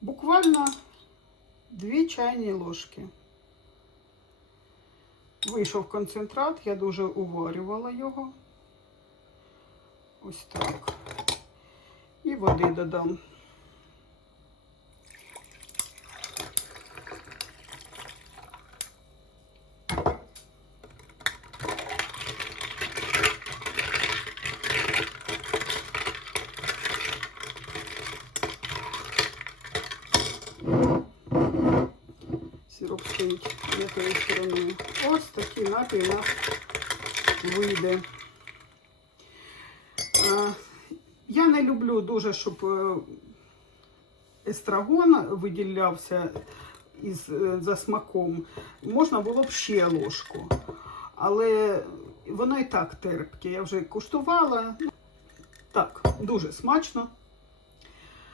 Буквально 2 чайні ложки. Вийшов концентрат, я дуже уварювала його. Ось так. І води додам. Сироп стоїть тою стороною. Ось такий напій вийде. Я не люблю дуже, щоб е, естрагон виділявся із, е, за смаком. Можна було б ще ложку. Але воно і так терпке. Я вже куштувала. Так, дуже смачно.